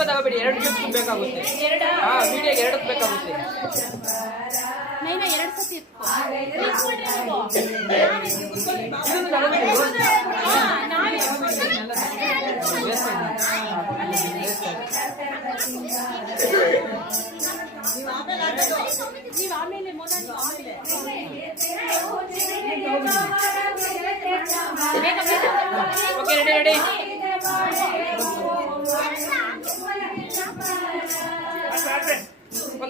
ಸ್ವಲ್ಪ ತಗೋಬೇಡಿ ಎರಡು ಜ್ಯೂಸ್ ಬೇಕಾಗುತ್ತೆ ವೀಡಿಯೋಗೆ ಎರಡು ಬೇಕಾಗುತ್ತೆ ನೀವು ಆಮೇಲೆ ಮೊದಲು ಆಮೇಲೆ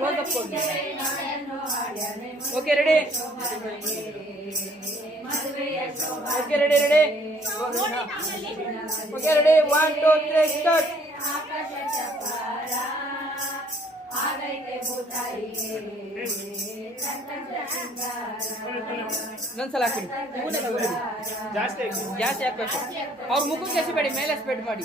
was up for this okay ready okay ready ready okay ready 1 2 3 start aakash chapara aagaye bhutai re और मुख कैसे बैठे मेले स्पेट माड़ी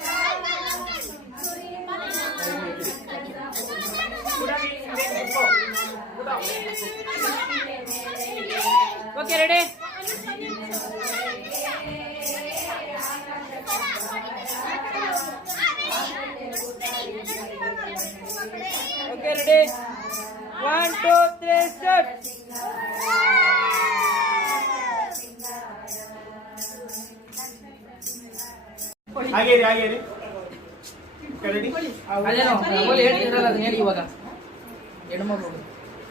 okay ready okay ready one two three step ஆகேரி ஆகேரி கரெடி ஆகேரி ஆகேரி ஆகேரி ஆகேரி ஆகேரி ஆகேரி ஆகேரி ஆகேரி ஆகேரி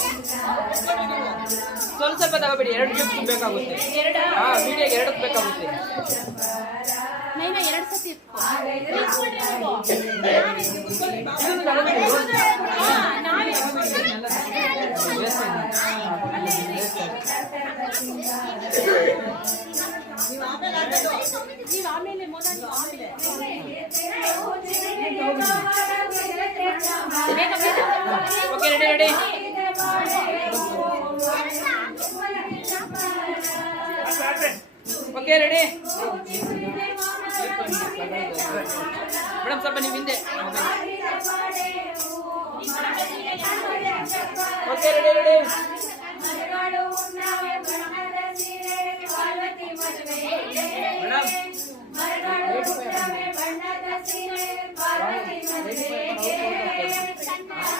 ಸ್ವಲ್ಪ ಸ್ವಲ್ಪ ತಗೋಬೇಡಿ ಎರಡು ಟ್ಯೂಬ್ ತುಂಬಬೇಕಾಗುತ್ತೆ ಹಾ ವೀಡಿಯೋಗೆ ಎರಡು ತುಂಬಬೇಕಾಗುತ್ತೆ okay ready ready okay ready madam sir பண்ணி விந்தே ஓகே ரெடி ரெடி